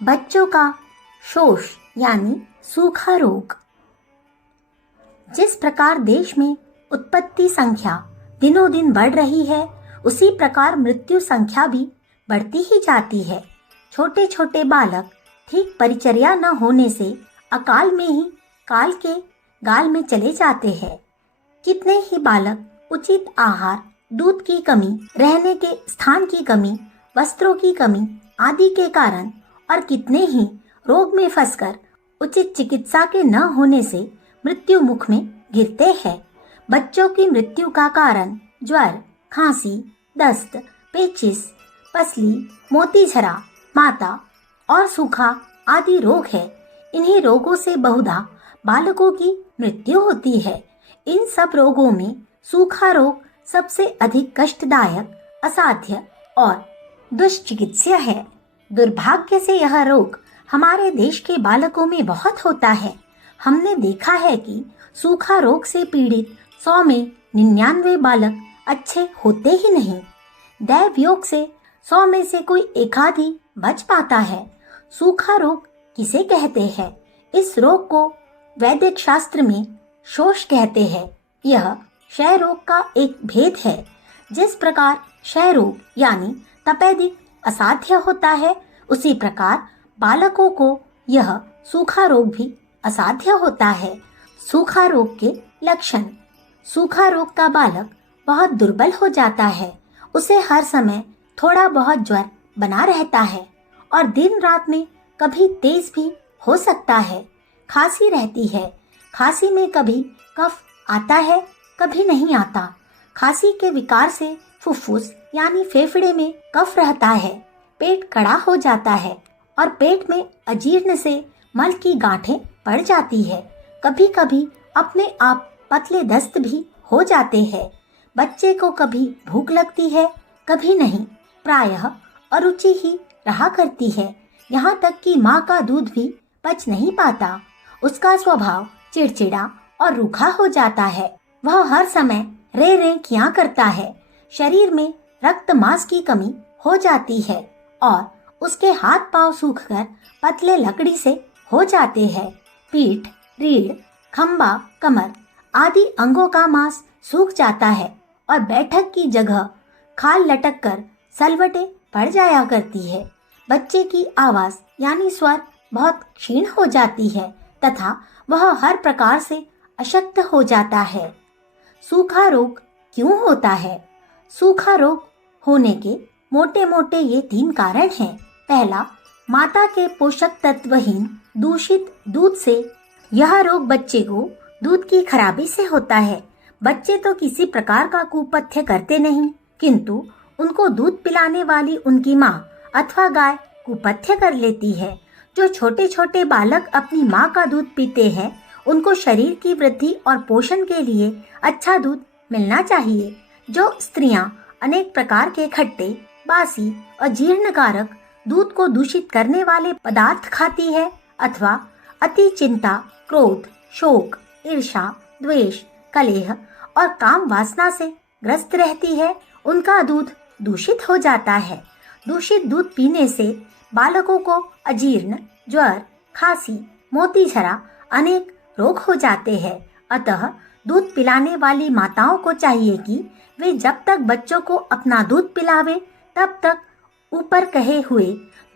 बच्चों का शोष यानी सूखा रोग। जिस प्रकार देश में उत्पत्ति संख्या दिनों दिन बढ़ रही है, उसी प्रकार मृत्यु संख्या भी बढ़ती ही जाती है। छोटे छोटे बालक ठीक परिचर्या न होने से अकाल में ही काल के गाल में चले जाते हैं। कितने ही बालक उचित आहार, दूध की कमी, रहने के स्थान की कमी, वस्त्रों की कमी आदि के कारण और कितने ही रोग में फंसकर उचित चिकित्सा के न होने से मृत्यु मुख में गिरते हैं। बच्चों की मृत्यु का कारण ज्वर, खांसी, दस्त, पेचिश, पसली, मोतीझरा, माता और सूखा आदि रोग है। इन्हीं रोगों से बहुधा बालकों की मृत्यु होती है। इन सब रोगों में सूखा रोग सबसे अधिक कष्टदायक, असाध्य और दुष्चिकित्सीय है। दुर्भाग्य से यह रोग हमारे देश के बालकों में बहुत होता है। हमने देखा है कि सूखा रोग से पीड़ित 100 में 99 बालक अच्छे होते ही नहीं। दैव योग से 100 में से कोई एकाध ही बच पाता है। सूखा रोग किसे कहते हैं? इस रोग को वैदिक शास्त्र में शोष कहते हैं। यह क्षय रोग का एक भेद है। जिस प्रकार क्षय रोग यानी तपेदिक असाध्य होता है, उसी प्रकार बालकों को यह सूखा रोग भी असाध्य होता है। सूखा रोग के लक्षण। सूखा रोग का बालक बहुत दुर्बल हो जाता है। उसे हर समय थोड़ा बहुत ज्वर बना रहता है और दिन रात में कभी तेज भी हो सकता है। खांसी रहती है। खांसी में कभी कफ आता है, कभी नहीं आता। खांसी के विकार से फुफ्फुस यानी फेफड़े में कफ रहता है। पेट कड़ा हो जाता है और पेट में अजीर्ण से मल की गांठें पड़ जाती है। कभी कभी अपने आप पतले दस्त भी हो जाते हैं। बच्चे को कभी भूख लगती है, कभी नहीं। प्रायः अरुचि ही रहा करती है। यहाँ तक कि माँ का दूध भी पच नहीं पाता। उसका स्वभाव चिड़चिड़ा और रूखा हो जाता है। वह हर समय रे रे किया करता है। शरीर में रक्त मांस की कमी हो जाती है और उसके हाथ पांव सूखकर पतले लकड़ी से हो जाते हैं। पीठ, रीढ़, खंबा, कमर आदि अंगों का मांस सूख जाता है और बैठक की जगह खाल लटक कर सलवटे पड़ जाया करती है। बच्चे की आवाज यानी स्वर बहुत क्षीण हो जाती है तथा वह हर प्रकार से अशक्त हो जाता है। सूखा रोग क्यों होता है? सूखा रोग होने के मोटे मोटे ये 3 कारण हैं। पहला, माता के पोषक तत्वहीन दूषित दूध से। यह रोग बच्चे को दूध की खराबी से होता है। बच्चे तो किसी प्रकार का कुपथ्य करते नहीं, किंतु उनको दूध पिलाने वाली उनकी माँ अथवा गाय कुपथ्य कर लेती है। जो छोटे छोटे बालक अपनी माँ का दूध पीते हैं, उनको शरीर की वृद्धि और पोषण के लिए अच्छा दूध मिलना चाहिए। जो स्त्रियां अनेक प्रकार के खट्टे, बासी और जीर्णकारक दूध को दूषित करने वाले पदार्थ खाती है अथवा अति चिंता, क्रोध, शोक, ईर्ष्या, द्वेष, कलेह और काम वासना से ग्रस्त रहती है, उनका दूध दूषित हो जाता है। दूषित दूध पीने से बालकों को अजीर्ण, ज्वर, खांसी, मोतीझरा अनेक रोग हो जाते हैं। अतः दूध पिलाने वाली माताओं को चाहिए कि वे जब तक बच्चों को अपना दूध पिलावे, तब तक ऊपर कहे हुए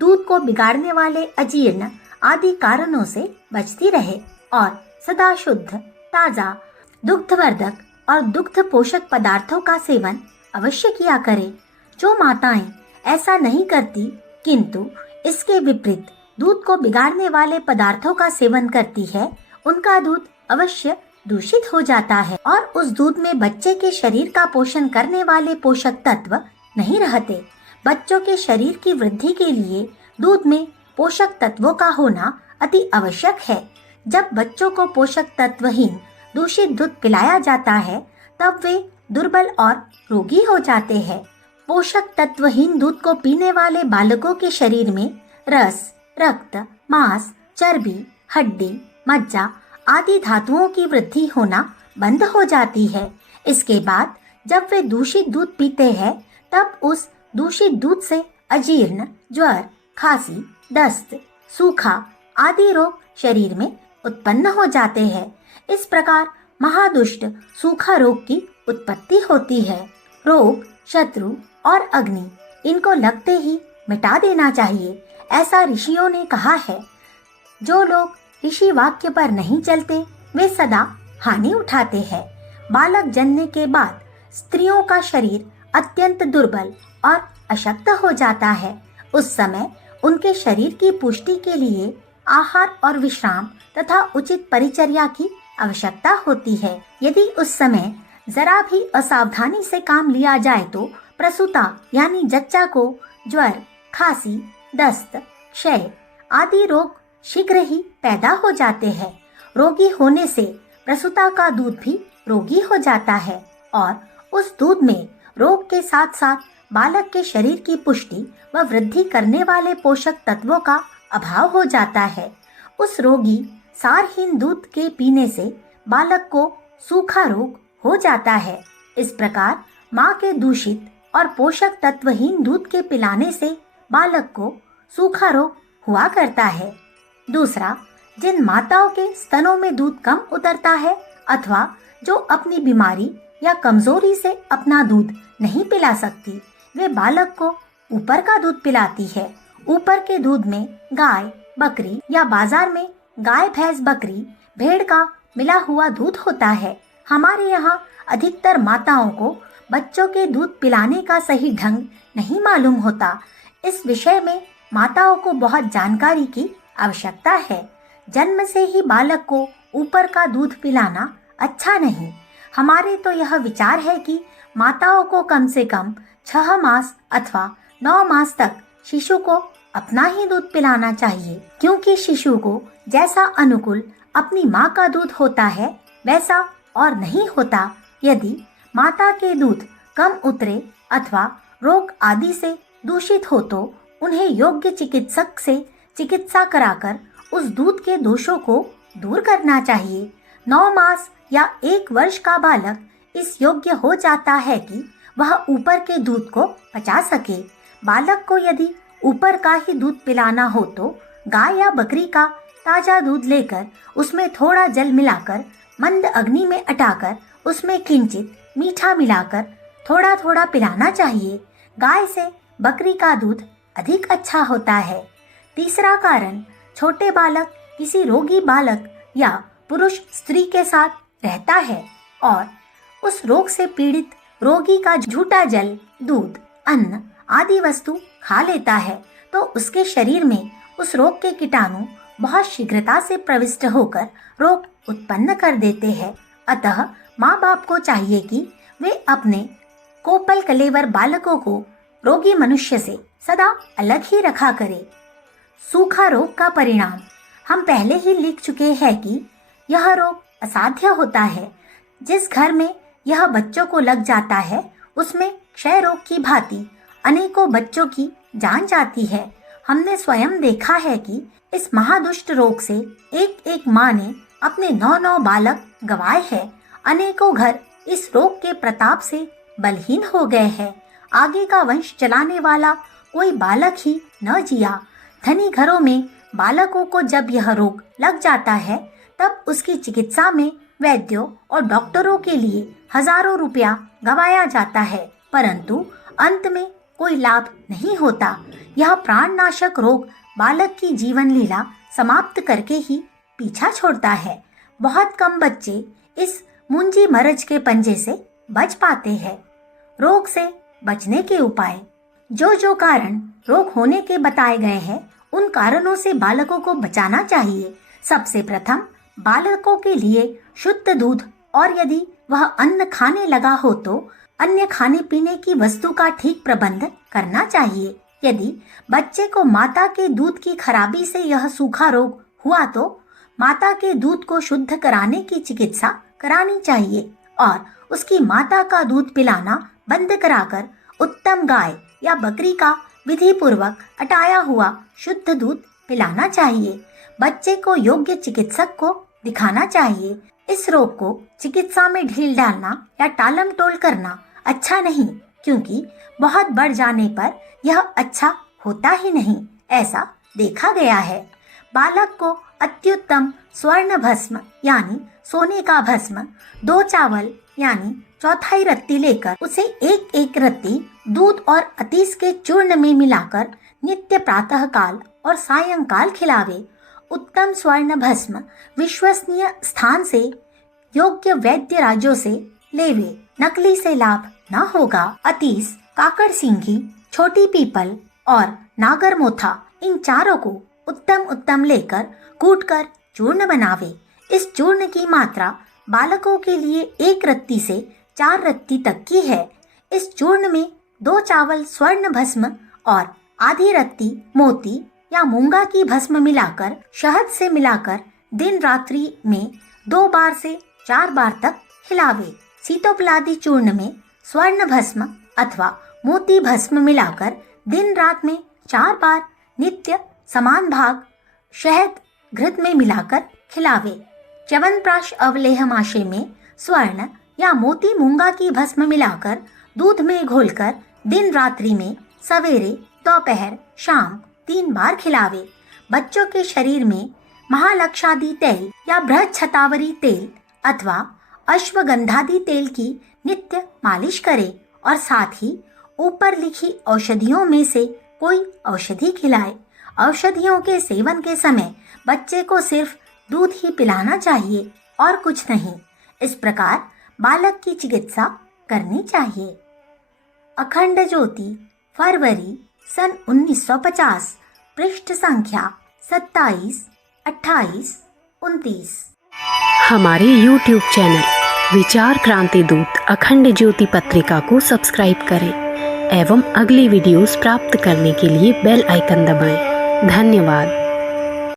दूध को बिगाड़ने वाले अजीर्ण आदि कारणों से बचती रहे और सदा शुद्ध, ताजा, दुग्धवर्धक और दुग्ध पोषक पदार्थों का सेवन अवश्य किया करे। जो माताएं ऐसा नहीं करती किंतु इसके विपरीत दूध को बिगाड़ने वाले पदार्थों का सेवन करती है, उनका दूध अवश्य दूषित हो जाता है और उस दूध में बच्चे के शरीर का पोषण करने वाले पोषक तत्व नहीं रहते। बच्चों के शरीर की वृद्धि के लिए दूध में पोषक तत्वों का होना अति आवश्यक है। जब बच्चों को पोषक तत्वहीन दूषित दूध पिलाया जाता है, तब वे दुर्बल और रोगी हो जाते हैं। पोषक तत्वहीन दूध को पीने वाले बालकों के शरीर में रस, रक्त, मांस, चर्बी, हड्डी, मज्जा आदि धातुओं की वृद्धि होना बंद हो जाती है। इसके बाद जब वे दूषित दूध पीते हैं, तब उस दूषित दूध से अजीर्ण, ज्वर, खांसी, दस्त, सूखा आदि रोग शरीर में उत्पन्न हो जाते हैं। इस प्रकार महादुष्ट सूखा रोग की उत्पत्ति होती है। रोग, शत्रु और अग्नि इनको लगते ही मिटा देना चाहिए, ऐसा ऋषियों ने कहा है। जो लोग ऋषि वाक्य पर नहीं चलते वे सदा हानि उठाते हैं। बालक जन्मने के बाद स्त्रियों का शरीर अत्यंत दुर्बल और अशक्त हो जाता है। उस समय उनके शरीर की पुष्टि के लिए आहार और विश्राम तथा उचित परिचर्या की आवश्यकता होती है। यदि उस समय जरा भी असावधानी से काम लिया जाए तो प्रसूता यानी जच्चा को ज्वर, खांसी, दस्त, क्षय आदि रोग शीघ्र ही पैदा हो जाते हैं। रोगी होने से प्रसूता का दूध भी रोगी हो जाता है और उस दूध में रोग के साथ साथ बालक के शरीर की पुष्टि व वृद्धि करने वाले पोषक तत्वों का अभाव हो जाता है। उस रोगी सारहीन दूध के पीने से बालक को सूखा रोग हो जाता है। इस प्रकार माँ के दूषित और पोषक तत्वहीन दूध के पिलाने से बालक को सूखा रोग हुआ करता है। दूसरा, जिन माताओं के स्तनों में दूध कम उतरता है अथवा जो अपनी बीमारी या कमजोरी से अपना दूध नहीं पिला सकती, वे बालक को ऊपर का दूध पिलाती है। ऊपर के दूध में गाय, बकरी या बाजार में गाय, भैंस, बकरी, भेड़ का मिला हुआ दूध होता है। हमारे यहाँ अधिकतर माताओं को बच्चों के दूध पिलाने का सही ढंग नहीं मालूम होता। इस विषय में माताओं को बहुत जानकारी की आवश्यकता है। जन्म से ही बालक को ऊपर का दूध पिलाना अच्छा नहीं। हमारे तो यह विचार है कि माताओं को कम से कम 6 मास अथवा 9 मास तक शिशु को अपना ही दूध पिलाना चाहिए, क्योंकि शिशु को जैसा अनुकूल अपनी माँ का दूध होता है वैसा और नहीं होता। यदि माता के दूध कम उतरे अथवा रोग आदि से दूषित हो तो उन्हें योग्य चिकित्सक से चिकित्सा कराकर उस दूध के दोषों को दूर करना चाहिए। 9 मास या 1 वर्ष का बालक इस योग्य हो जाता है कि वह ऊपर के दूध को पचा सके। बालक को यदि ऊपर का ही दूध पिलाना हो तो गाय या बकरी का ताजा दूध लेकर उसमें थोड़ा जल मिलाकर मंद अग्नि में अटाकर उसमें किंचित मीठा मिलाकर थोड़ा थोड़ा पिलाना चाहिए। गाय से बकरी का दूध अधिक अच्छा होता है। तीसरा कारण, छोटे बालक किसी रोगी बालक या पुरुष स्त्री के साथ रहता है और उस रोग से पीड़ित रोगी का झूठा जल, दूध, अन्न आदि वस्तु खा लेता है तो उसके शरीर में उस रोग के कीटाणु बहुत शीघ्रता से प्रविष्ट होकर रोग उत्पन्न कर देते हैं। अतः माँ बाप को चाहिए कि वे अपने कोपल कलेवर बालकों को रोगी मनुष्य से सदा अलग ही रखा करे। सूखा रोग का परिणाम हम पहले ही लिख चुके हैं कि यह रोग असाध्य होता है। जिस घर में यह बच्चों को लग जाता है उसमें क्षय रोग की भांति अनेकों बच्चों की जान जाती है। हमने स्वयं देखा है कि इस महादुष्ट रोग से एक एक माँ ने अपने 9 बालक गंवाए हैं। अनेकों घर इस रोग के प्रताप से बलहीन हो गए हैं। आगे का वंश चलाने वाला कोई बालक ही न जिया। धनी घरों में बालकों को जब यह रोग लग जाता है तब उसकी चिकित्सा में वैद्यों और डॉक्टरों के लिए हजारों रुपया गवाया जाता है, परंतु अंत में कोई लाभ नहीं होता। यह प्राणनाशक रोग बालक की जीवन लीला समाप्त करके ही पीछा छोड़ता है। बहुत कम बच्चे इस मुंजी मरज के पंजे से बच पाते हैं। रोग से बचने के उपाय, जो कारण रोग होने के बताए गए हैं उन कारणों से बालकों को बचाना चाहिए। सबसे प्रथम बालकों के लिए शुद्ध दूध और यदि वह अन्न खाने लगा हो तो अन्य खाने पीने की वस्तु का ठीक प्रबंध करना चाहिए। यदि बच्चे को माता के दूध की खराबी से यह सूखा रोग हुआ तो माता के दूध को शुद्ध कराने की चिकित्सा करानी चाहिए और उसकी माता का दूध पिलाना बंद कराकर उत्तम गाय या बकरी का विधि पूर्वक अटाया हुआ शुद्ध दूध पिलाना चाहिए। बच्चे को योग्य चिकित्सक को दिखाना चाहिए। इस रोग को चिकित्सा में ढील डालना या टालम टोल करना अच्छा नहीं, क्योंकि बहुत बढ़ जाने पर यह अच्छा होता ही नहीं, ऐसा देखा गया है। बालक को अत्युत्तम स्वर्ण भस्म यानी सोने का भस्म 2 चावल यानी चौथाई रत्ती लेकर उसे एक एक रत्ती दूध और अतीस के चूर्ण में मिलाकर नित्य प्रातः काल और सायंकाल खिलावे। उत्तम स्वर्ण भस्म विश्वसनीय स्थान से योग्य वैद्य राज्यों से लेवे, नकली से लाभ न होगा। अतीस, काकड़ सिंघी, छोटी पीपल और नागर मोथा इन चारों को उत्तम लेकर कूटकर चूर्ण बनावे। इस चूर्ण की मात्रा बालकों के लिए 1 रत्ती से 4 रत्ती तक की है। इस चूर्ण में 2 चावल स्वर्ण भस्म और आधी रत्ती मोती या मूंगा की भस्म मिलाकर शहद से मिलाकर दिन रात्रि में 2 बार से 4 बार तक खिलावे। सीतोपलादी चूर्ण में स्वर्ण भस्म अथवा मोती भस्म मिलाकर दिन रात में 4 बार नित्य समान भाग शहद घृत में मिलाकर खिलावे। च्यवनप्राश अवलेहमाशय में स्वर्ण या मोती मूंगा की भस्म मिलाकर दूध में घोलकर दिन रात्रि में सवेरे, दोपहर, शाम 3 बार खिलावे। बच्चों के शरीर में महालक्षादि तेल या बृहच्छतावरी तेल अथवा अश्वगंधादि तेल की नित्य मालिश करे और साथ ही ऊपर लिखी औषधियों में से कोई औषधि खिलाए। औषधियों के सेवन के समय बच्चे को सिर्फ दूध ही पिलाना चाहिए और कुछ नहीं। इस प्रकार बालक की चिकित्सा करनी चाहिए। अखंड ज्योति, फरवरी सन 1950, पृष्ठ संख्या 27, 28, 29। हमारे YouTube चैनल विचार क्रांति दूत अखंड ज्योति पत्रिका को सब्सक्राइब करें एवं अगली वीडियोस प्राप्त करने के लिए बेल आइकन दबाएं। धन्यवाद।